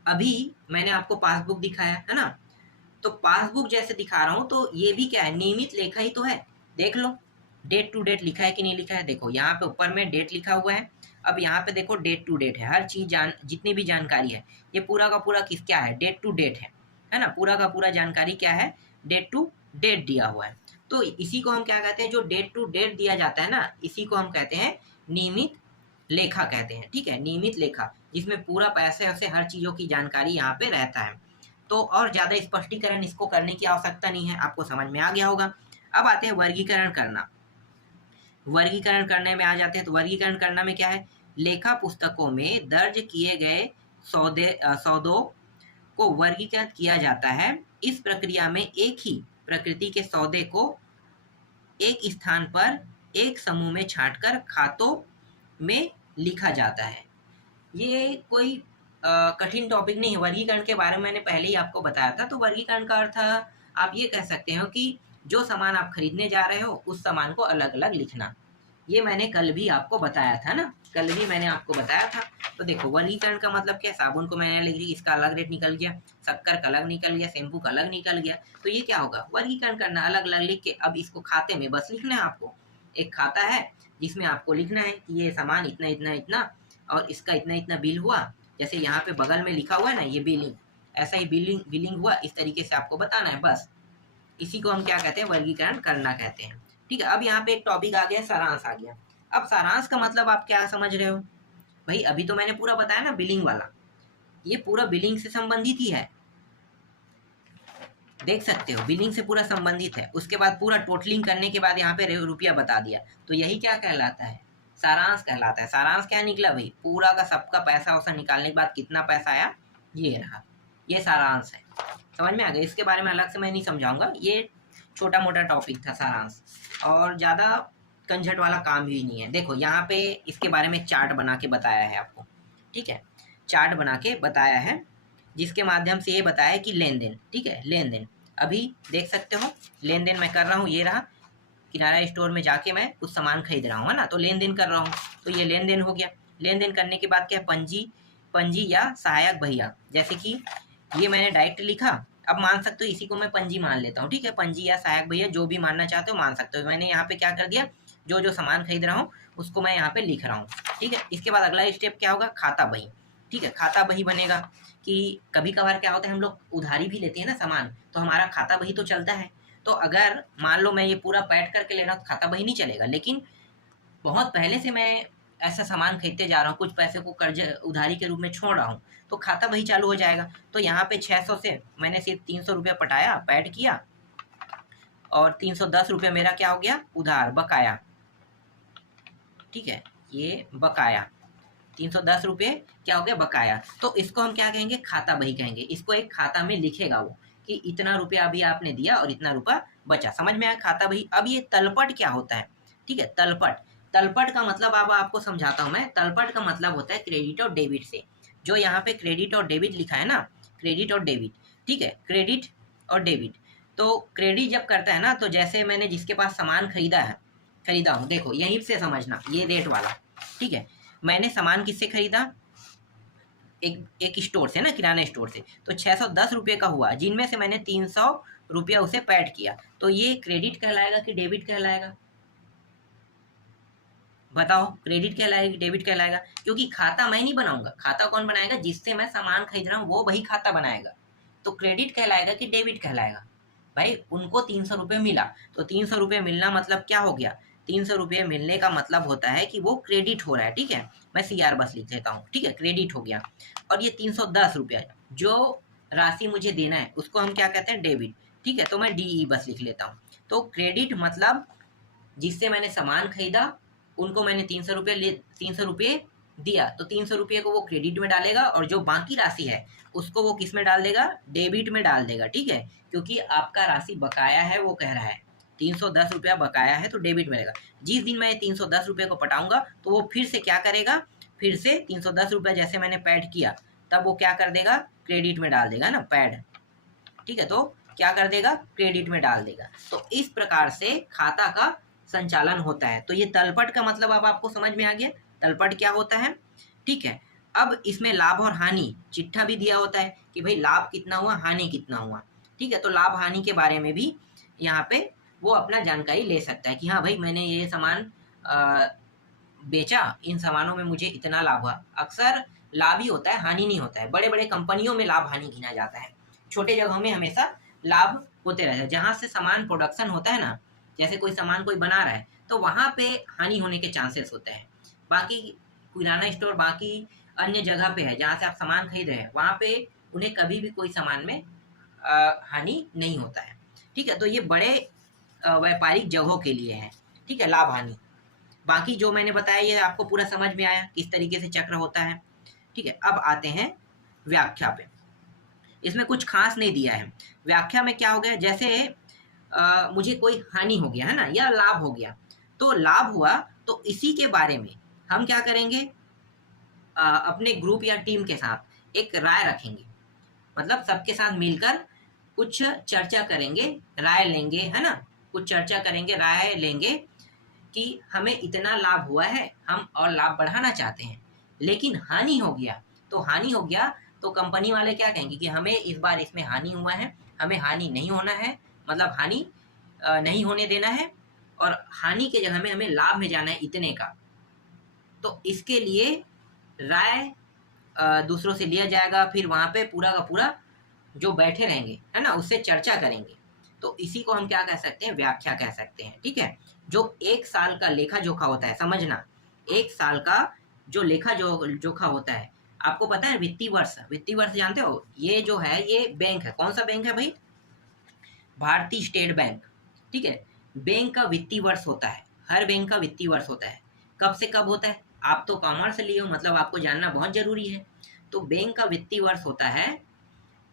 अभी मैंने आपको पासबुक दिखाया है ना, तो पासबुक जैसे दिखा रहा हूं तो ये भी क्या है? नियमित लेखा ही तो है। देख लो डेट टू डेट लिखा है कि नहीं लिखा है। देखो यहाँ पे ऊपर में डेट लिखा हुआ है, अब यहाँ पे देखो डेट टू डेट है। हर चीज जितनी भी जानकारी है ये पूरा का पूरा क्या है? डेट टू डेट है ना। पूरा का पूरा जानकारी क्या है? डेट टू डेट दिया हुआ है। तो इसी को हम क्या कहते हैं? जो डेट टू डेट दिया जाता है ना, इसी को हम कहते हैं नियमित लेखा कहते हैं। ठीक है, नियमित लेखा जिसमें पूरा पैसे से हर चीजों की जानकारी यहाँ पे रहता है। तो और ज्यादा स्पष्टीकरण इसको करने की आवश्यकता नहीं है, आपको समझ में आ गया होगा। अब आते हैं वर्गीकरण करना। वर्गीकरण करने में आ जाते हैं। तो वर्गीकरण करना में क्या है? लेखा पुस्तकों में दर्ज किए गए सौदों को वर्गीकृत किया जाता है। इस प्रक्रिया में एक ही प्रकृति के सौदे को एक स्थान पर एक समूह में छांटकर खातों में लिखा जाता है। ये कोई कठिन टॉपिक नहीं है। वर्गीकरण के बारे में मैंने पहले ही आपको बताया था। तो वर्गीकरण का अर्थ आप ये कह सकते हो कि जो सामान आप खरीदने जा रहे हो उस सामान को अलग अलग लिखना। ये मैंने कल भी आपको बताया था ना, कल भी मैंने आपको बताया था। तो देखो वर्गीकरण का मतलब क्या? साबुन को मैंने लिख दी, इसका अलग रेट निकल गया, शक्कर का अलग निकल गया, शैम्पू का अलग निकल गया। तो ये क्या होगा? वर्गीकरण करना, अलग अलग लिख के अब इसको खाते में बस लिखना है आपको। एक खाता है जिसमें आपको लिखना है कि ये सामान इतना इतना इतना और इसका इतना इतना बिल हुआ। जैसे यहाँ पे बगल में लिखा हुआ है ना ये बिलिंग, ऐसा ही बिलिंग हुआ, इस तरीके से आपको बताना है बस। इसी को हम क्या कहते हैं, वर्गीकरण करना कहते हैं। ठीक है, अब यहाँ पे एक टॉपिक आ गया, सारांश आ गया। अब सारांश का मतलब आप क्या समझ रहे हो भाई? अभी तो मैंने पूरा बताया ना बिलिंग वाला, ये पूरा बिलिंग से संबंधित ही है, देख सकते हो बिलिंग से पूरा संबंधित है। उसके बाद पूरा टोटलिंग करने के बाद यहाँ पे रुपया बता दिया, तो यही क्या कहलाता है, सारांश कहलाता है। सारांश क्या निकला भाई, पूरा का सबका पैसा वैसा निकालने के बाद कितना पैसा आया, ये रहा, ये सारांश है। समझ में आ गया? इसके बारे में अलग से मैं नहीं समझाऊंगा, ये छोटा मोटा टॉपिक था सारांश, और ज़्यादा कंझट वाला काम भी नहीं है। देखो यहाँ पे इसके बारे में चार्ट बना के बताया है आपको, ठीक है, चार्ट बना के बताया है, जिसके माध्यम से ये बताया कि लेन देन, ठीक है, लेन देन अभी देख सकते हो, लेन देन मैं कर रहा हूँ, ये रहा, किराना स्टोर में जाके मैं कुछ सामान खरीद रहा हूँ, है ना, तो लेन देन कर रहा हूँ, तो ये लेन देन हो गया। लेन देन करने के बाद क्या, पंजी या सहायक भैया, जैसे कि ये मैंने डायरेक्ट लिखा, अब मान सकते हो इसी को मैं पंजी मान लेता हूँ, ठीक है, पंजी या सहायक भैया जो भी मानना चाहते हो मान सकते हो। मैंने यहाँ पे क्या कर दिया, जो जो सामान खरीद रहा हूँ उसको मैं यहाँ पे लिख रहा हूँ, ठीक है। इसके बाद अगला स्टेप क्या होगा, खाता बही, ठीक है, खाता बही बनेगा। कि कभी कभार क्या होता है, हम लोग उधारी भी लेते हैं ना सामान, तो हमारा खाता बही तो चलता है। तो अगर मान लो मैं ये पूरा पैड करके ले रहा हूँ तो खाता बही नहीं चलेगा, लेकिन बहुत पहले से मैं ऐसा सामान खरीदते जा रहा हूँ, कुछ पैसे को कर्ज उधारी के रूप में छोड़ रहा हूँ, तो खाता बही चालू हो जाएगा। तो यहाँ पे 600 से मैंने सिर्फ 300 रुपया पटाया, पैड किया, और 310 रुपया मेरा क्या हो गया, उधार, बकाया, ठीक है, ये बकाया 310 रुपये क्या हो गया, बकाया। तो इसको हम क्या कहेंगे, खाता बही कहेंगे। इसको एक खाता में लिखेगा वो कि इतना रुपया अभी आपने दिया और इतना रुपया बचा, समझ में आया, खाता बही। अब ये तलपट क्या होता है, ठीक है, तलपट, तलपट का मतलब अब आपको समझाता हूं मैं। तलपट का मतलब होता है क्रेडिट और डेबिट से। जो यहाँ पे क्रेडिट और डेबिट लिखा है ना, क्रेडिट और डेबिट, ठीक है, क्रेडिट और डेबिट। तो क्रेडिट जब करता है ना, तो जैसे मैंने जिसके पास सामान खरीदा हूँ, देखो यहीं से समझना, ये रेट वाला, ठीक है, मैंने सामान किससे खरीदा, एक स्टोर से ना, किराना स्टोर से, तो 610 रुपये का हुआ, जिनमें से मैंने 300 रुपया उसे पैड किया, तो ये क्रेडिट कहलाएगा कि डेबिट कहलाएगा, बताओ, क्रेडिट कहलाएगा कि डेबिट कहलाएगा? क्योंकि खाता मैं नहीं बनाऊंगा, खाता कौन बनाएगा, जिससे मैं सामान खरीद रहा हूँ वो वही खाता बनाएगा। तो क्रेडिट कहलाएगा कि डेबिट कहलाएगा? भाई उनको 300 रुपये मिला, तो 300 रुपये मिलना मतलब क्या हो गया, 300 रुपये मिलने का मतलब होता है कि वो क्रेडिट हो रहा है, ठीक है, मैं CR बस लिख देता हूँ, ठीक है, क्रेडिट हो गया। और ये 310 रुपया जो राशि मुझे देना है उसको हम क्या कहते हैं, डेबिट, ठीक है, तो मैं DE बस लिख लेता हूँ। तो क्रेडिट मतलब जिससे मैंने सामान खरीदा, उनको मैंने 300 रुपये दिया, तो 300 रुपये को वो क्रेडिट में डालेगा, और जो बाकी राशि है उसको वो किस में डाल देगा, डेबिट में डाल देगा, ठीक है, क्योंकि आपका राशि बकाया है, वो कह रहा है 310 रुपया बकाया है, तो डेबिट में रहेगा। जिस दिन मैं 310 रुपये को पटाऊंगा तो वो फिर से क्या करेगा, फिर से 310 रुपया जैसे मैंने पैड किया, तब वो क्या कर देगा, क्रेडिट में डाल देगा ना, पैड, ठीक है, तो क्या कर देगा, क्रेडिट में डाल देगा। तो इस प्रकार से खाता का संचालन होता है। तो ये तलपट का मतलब अब आपको समझ में आ गया, तलपट क्या होता है, ठीक है। अब इसमें लाभ और हानि चिट्ठा भी दिया होता है कि भाई लाभ कितना हुआ, हानि कितना हुआ, ठीक है, तो लाभ हानि के बारे में भी यहाँ पे वो अपना जानकारी ले सकता है कि हाँ भाई मैंने ये सामान बेचा, इन सामानों में मुझे इतना लाभ हुआ। अक्सर लाभ ही होता है, हानि नहीं होता है। बड़े बड़े कंपनियों में लाभ हानि गिना जाता है, छोटे जगहों में हमेशा लाभ होते रहते हैं। जहाँ से सामान प्रोडक्शन होता है ना, जैसे कोई सामान कोई बना रहा है, तो वहाँ पे हानि होने के चांसेस होते हैं। बाकी किराना स्टोर, बाकी अन्य जगह पे है जहाँ से आप सामान खरीद रहे हैं, वहाँ पे उन्हें कभी भी कोई सामान में हानि नहीं होता है, ठीक है। तो ये बड़े व्यापारिक जगहों के लिए है, ठीक है, लाभ हानि। बाकी जो मैंने बताया ये आपको पूरा समझ में आया किस तरीके से चक्र होता है, ठीक है। अब आते हैं व्याख्या पे। इसमें कुछ खास नहीं दिया है। व्याख्या में क्या हो गया, जैसे मुझे कोई हानि हो गया है ना, या लाभ हो गया, तो लाभ हुआ तो इसी के बारे में हम क्या करेंगे, अपने ग्रुप या टीम के साथ एक राय रखेंगे, मतलब सबके साथ मिलकर कुछ चर्चा करेंगे, राय लेंगे, है ना, कुछ चर्चा करेंगे, राय लेंगे कि हमें इतना लाभ हुआ है, हम और लाभ बढ़ाना चाहते हैं, लेकिन हानि हो गया, तो हानि हो गया तो कंपनी वाले क्या कहेंगे कि हमें इस बार इसमें हानि हुआ है, हमें हानि नहीं होना है, मतलब हानि नहीं होने देना है, और हानि के जगह में हमें लाभ में जाना है इतने का। तो इसके लिए राय दूसरों से लिया जाएगा, फिर वहाँ पे पूरा का पूरा जो बैठे रहेंगे, है ना, उससे चर्चा करेंगे, तो इसी को हम क्या कह सकते हैं, व्याख्या कह सकते हैं। ठीक है, जो एक साल का लेखा जोखा होता है, समझना, एक साल का जो लेखा जोखा होता है, आपको पता है वित्तीय वर्ष जानते हो, ये जो है ये बैंक है, कौन सा बैंक है भाई, भारतीय स्टेट बैंक। ठीक है, बैंक का वित्तीय वर्ष होता है, हर बैंक का वित्तीय वर्ष होता है, कब से कब होता है, आप तो कॉमर्स लिए हो, मतलब आपको जानना बहुत जरूरी है। तो बैंक का वित्तीय वर्ष होता है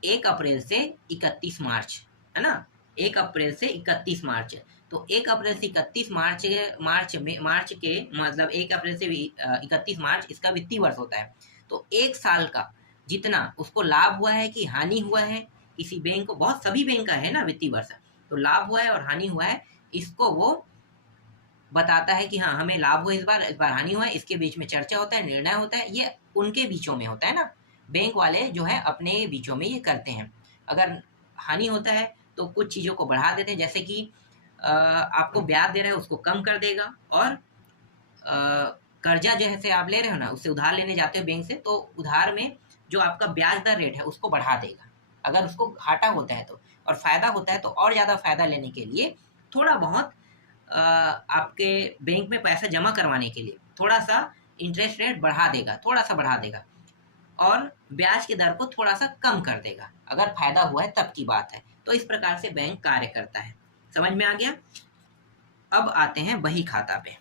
1 अप्रैल से 31 मार्च, है ना, 1 अप्रैल से 31 मार्च। तो 1 अप्रैल से 31 मार्च के मतलब 1 अप्रैल से 31 मार्च इसका वित्तीय वर्ष होता है। तो एक साल का जितना उसको लाभ हुआ है कि हानि हुआ है, किसी बैंक को, बहुत सभी बैंक का है ना वित्तीय वर्ष, तो लाभ हुआ है और हानि हुआ है, इसको वो बताता है कि हाँ हमें लाभ हुआ, इस बार हानि हुआ है, इसके बीच में चर्चा होता है, निर्णय होता है, ये उनके बीचों में होता है ना, बैंक वाले जो है अपने बीचों में ये करते हैं। अगर हानि होता है तो कुछ चीज़ों को बढ़ा देते हैं, जैसे कि आपको ब्याज दे रहे हैं उसको कम कर देगा, और कर्जा जैसे आप ले रहे हो ना, उससे उधार लेने जाते हो बैंक से, तो उधार में जो आपका ब्याज दर रेट है उसको बढ़ा देगा, अगर उसको घाटा होता है तो, और फायदा होता है तो और ज़्यादा फायदा लेने के लिए थोड़ा बहुत आपके बैंक में पैसा जमा करवाने के लिए थोड़ा सा इंटरेस्ट रेट बढ़ा देगा, थोड़ा सा बढ़ा देगा, और ब्याज की दर को थोड़ा सा कम कर देगा, अगर फायदा हुआ है तब की बात है। तो इस प्रकार से बैंक कार्य करता है, समझ में आ गया। अब आते हैं बही खाता पे।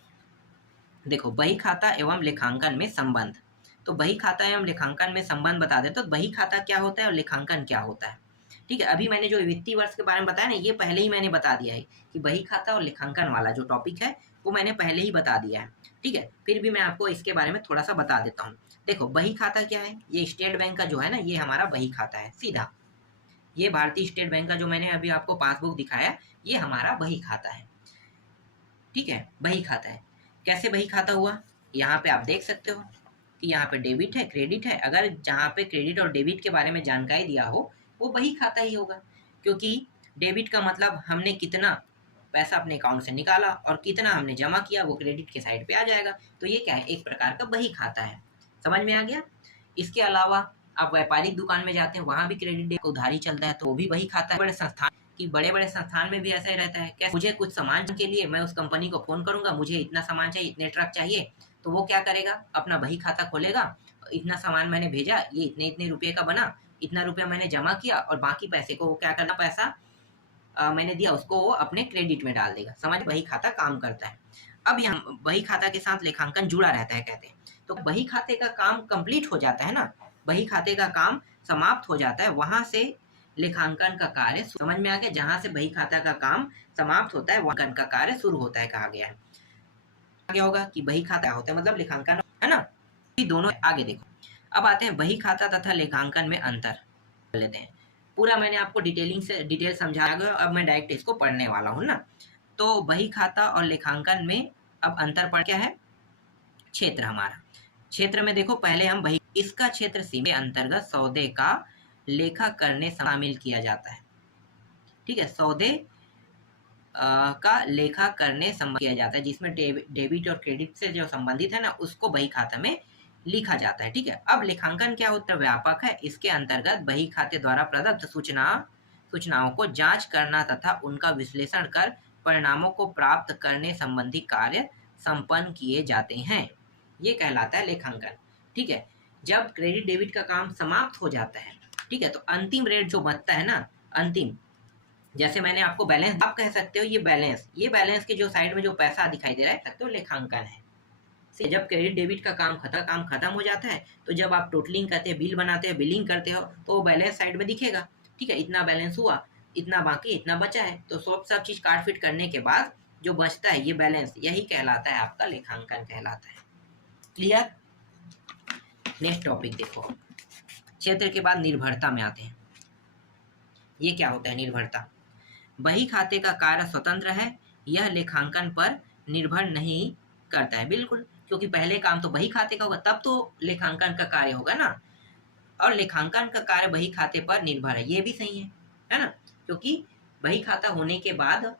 देखो, बही खाता एवं लेखांकन में संबंध। तो बही खाता एवं लेखांकन में संबंध बता दे, तो बही खाता क्या होता है और लेखांकन क्या होता है। ठीक है, अभी मैंने जो वित्तीय वर्ष के बारे में बताया ना, ये पहले ही मैंने बता दिया है कि बही खाता और लेखांकन वाला जो टॉपिक है वो मैंने पहले ही बता दिया है। ठीक है, फिर भी मैं आपको इसके बारे में थोड़ा सा बता देता हूँ। देखो, बही खाता क्या है, ये स्टेट बैंक का जो है ना, ये हमारा बही खाता है सीधा, ये भारतीय स्टेट बैंक का जो मैंने अभी आपको पासबुक दिखाया, ये हमारा बही खाता है। ठीक है, बही खाता है। कैसे बही खाता हुआ, यहाँ पे आप देख सकते हो कि यहाँ पे डेबिट है, क्रेडिट है, अगर जहाँ पे क्रेडिट और डेबिट के बारे में जानकारी दिया हो वो बही खाता ही होगा, क्योंकि डेबिट का मतलब हमने कितना पैसा अपने अकाउंट से निकाला और कितना हमने जमा किया वो क्रेडिट के साइड पे आ जाएगा, तो ये क्या है, एक प्रकार का बही खाता है। समझ में आ गया। इसके अलावा आप व्यापारिक दुकान में जाते हैं, वहाँ भी क्रेडिट उधारी चलता है, तो वो भी बही खाता है। बड़े संस्थान कि बड़े बड़े संस्थान में भी ऐसा ही रहता है, कैसे मुझे कुछ सामान के लिए मैं उस कंपनी को फोन करूंगा, मुझे इतना सामान चाहिए, इतने ट्रक चाहिए, तो वो क्या करेगा, अपना बही खाता खोलेगा, इतना सामान मैंने भेजा, ये इतने इतने रुपये का बना, इतना रुपया मैंने जमा किया, और बाकी पैसे को वो क्या करना, पैसा मैंने दिया उसको वो अपने क्रेडिट में डाल देगा। समझ, बही खाता काम करता है। अब यहाँ बही खाता के साथ लेखांकन जुड़ा रहता है कहते हैं, तो बही खाते का काम कंप्लीट हो जाता है ना, बही खाते का काम समाप्त हो जाता है, वहां से लेखांकन का कार्य, समझ में आ गया, जहां से बही खाता का काम समाप्त होता है वहां का कार्य शुरू होता है, कहा गया है। क्या होगा कि बही खाता होता है मतलब लेखांकन, है ना, दोनों। आगे देखो, अब आते हैं बही खाता तथा लेखांकन में अंतर लेते हैं। पूरा मैंने आपको डिटेल समझाया गया, अब मैं डायरेक्ट इसको पढ़ने वाला हूँ ना। तो बही खाता और लेखांकन में अब अंतर पड़ क्या है, क्षेत्र हमारा, क्षेत्र में देखो पहले हम बही, इसका क्षेत्र सीमा के अंतर्गत सौदे का लेखा करने शामिल किया जाता है। ठीक है, सौदे का लेखा करने संबंध किया जाता है, जिसमें डेबिट और क्रेडिट से जो संबंधित है ना, उसको बही खाता में लिखा जाता है। ठीक है, अब लेखांकन क्या होता है, व्यापक है, इसके अंतर्गत बही खाते द्वारा प्रदत्त सूचनाओं को जांच करना तथा उनका विश्लेषण कर परिणामों को प्राप्त करने संबंधी कार्य संपन्न किए जाते हैं, ये कहलाता है लेखांकन। ठीक है, जब क्रेडिट डेबिट का काम समाप्त हो जाता है, ठीक है, तो अंतिम रेट जो बचता है ना, अंतिम, जैसे मैंने आपको बैलेंस, आप कह सकते हो ये बैलेंस के जो साइड में जो पैसा दिखाई दे रहा है, सकते हो लेखांकन है। जब क्रेडिट डेबिट का काम खत्म हो जाता है, तो जब आप टोटलिंग करते हैं, बिल बनाते हैं, बिलिंग करते हो, तो वो बैलेंस साइड में दिखेगा। ठीक है, इतना बैलेंस हुआ, इतना बाकी, इतना बचा है, तो सब चीज काट फिट करने के बाद जो बचता है ये बैलेंस, यही कहलाता है आपका लेखांकन कहलाता है। क्लियर। नेक्स्ट टॉपिक देखो, क्षेत्र के बाद निर्भरता में आते हैं। ये क्या होता है निर्भरता, बही खाते का कार्य स्वतंत्र है, यह लेखांकन पर निर्भर नहीं करता है, बिल्कुल, क्योंकि पहले काम तो बही खाते का होगा, तब तो लेखांकन का कार्य होगा ना, और लेखांकन का कार्य बही खाते पर निर्भर है, ये भी सही है ना, क्योंकि बही खाता होने के बाद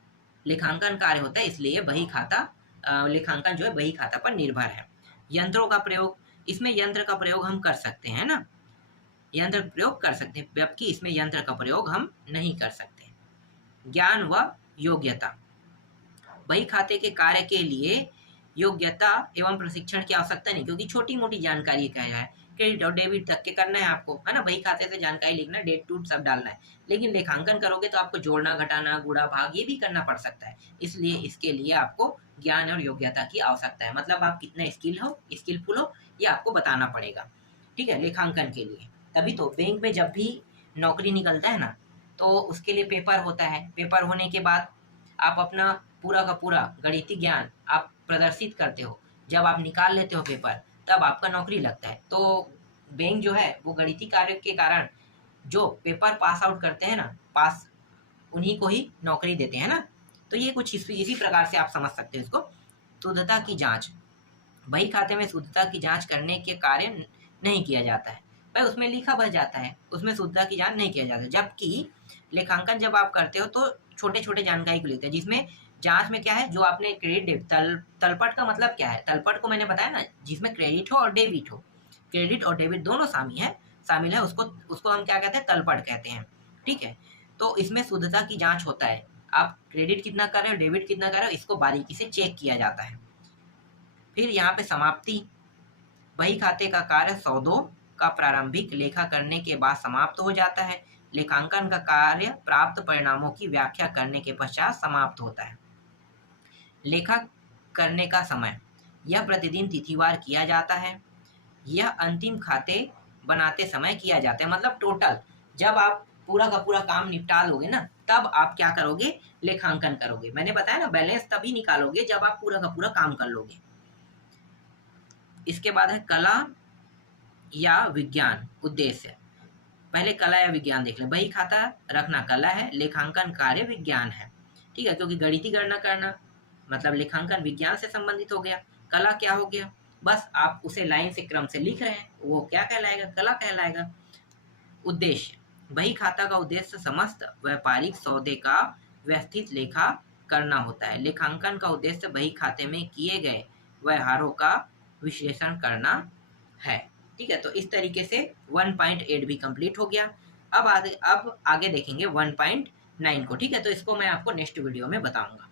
लेखांकन कार्य होता है, इसलिए बही खाता लेखांकन जो है बही खाता पर निर्भर है। यंत्रों का प्रयोग, इसमें यंत्र का प्रयोग हम कर सकते हैं ना, यंत्र प्रयोग कर सकते हैं, जबकि इसमें यंत्र का प्रयोग हम नहीं कर सकते। ज्ञान व योग्यता। बही खाते के कार्य के लिए योग्यता एवं प्रशिक्षण की आवश्यकता नहीं, क्योंकि छोटी मोटी जानकारी क्या है, क्रेडिट और डेबिट तक के करना है आपको, है ना। बही खाते से जानकारी लिखना, डेट टूट सब डालना है। लेकिन लेखांकन करोगे तो आपको जोड़ना, घटाना, गुणा, भाग ये भी करना पड़ सकता है। इसलिए इसके लिए आपको ज्ञान और योग्यता की आवश्यकता है, मतलब आप कितना स्किलफुल हो ये आपको बताना पड़ेगा, ठीक है, लेखांकन के लिए। तभी तो बैंक में जब भी नौकरी निकलता है ना, तो उसके लिए पेपर होता है। पेपर होने के बाद आप अपना पूरा का पूरा गणितीय ज्ञान आप प्रदर्शित करते हो। जब आप निकाल लेते हो पेपर, तब आपका नौकरी लगता है। तो बैंक जो है वो गणितीय कार्य के कारण जो पेपर पास आउट करते हैं ना, पास, उन्हीं को ही नौकरी देते हैं ना। तो ये कुछ इसी प्रकार से आप समझ सकते हो इसको। शुद्धता की जांच। बही खाते में शुद्धता की जांच करने के कार्य नहीं किया जाता है। भाई उसमें लिखा बच जाता है, उसमें शुद्धता की जांच नहीं किया जाता। जबकि लेखांकन जब आप करते हो तो छोटे छोटे जानकारी को लेते हैं, जिसमें जांच में क्या है, जो आपने क्रेडिट डेबिट तलपट का मतलब क्या है, तलपट को मैंने बताया ना, जिसमें क्रेडिट हो और डेबिट हो, क्रेडिट और डेबिट दोनों शामिल है, उसको उसको हम क्या कहते हैं, तलपट कहते हैं, ठीक है। तो इसमें शुद्धता की जांच होता है, आप क्रेडिट कितना कर रहे हो, डेबिट कितना कर रहे हो, इसको बारीकी से चेक किया जाता है। फिर यहाँ पे समाप्ति। बही खाते का कार्य सौदों का प्रारंभिक लेखा करने के बाद समाप्त हो जाता है। लेखांकन का कार्य प्राप्त परिणामों की व्याख्या करने के पश्चात समाप्त होता है। लेखा करने का समय, यह प्रतिदिन तिथिवार किया जाता है। यह अंतिम खाते बनाते समय किया जाता है, मतलब टोटल जब आप पूरा का पूरा काम निपटा लोगे ना, तब आप क्या करोगे, लेखांकन करोगे। मैंने बताया ना, बैलेंस तभी निकालोगे जब आप पूरा का पूरा काम कर लोगे। इसके बाद है कला या विज्ञान उद्देश्य। पहले कला या विज्ञान देख लें। बही खाता रखना कला है, लेखांकन कार्य विज्ञान है, ठीक है, क्योंकि गणितीय गणना करना मतलब लेखांकन विज्ञान से संबंधित हो गया। कला क्या हो गया, बस आप उसे लाइन से क्रम से लिख रहे हैं, वो क्या कहलाएगा, कला कहलाएगा। उद्देश्य, बही खाता का उद्देश्य समस्त व्यापारिक सौदे का व्यवस्थित लेखा करना होता है। लेखांकन का उद्देश्य बही खाते में किए गए व्यवहारों का विश्लेषण करना है, ठीक है। तो इस तरीके से 1.8 भी कंप्लीट हो गया। अब आगे देखेंगे 1.9 को, ठीक है। तो इसको मैं आपको नेक्स्ट वीडियो में बताऊंगा।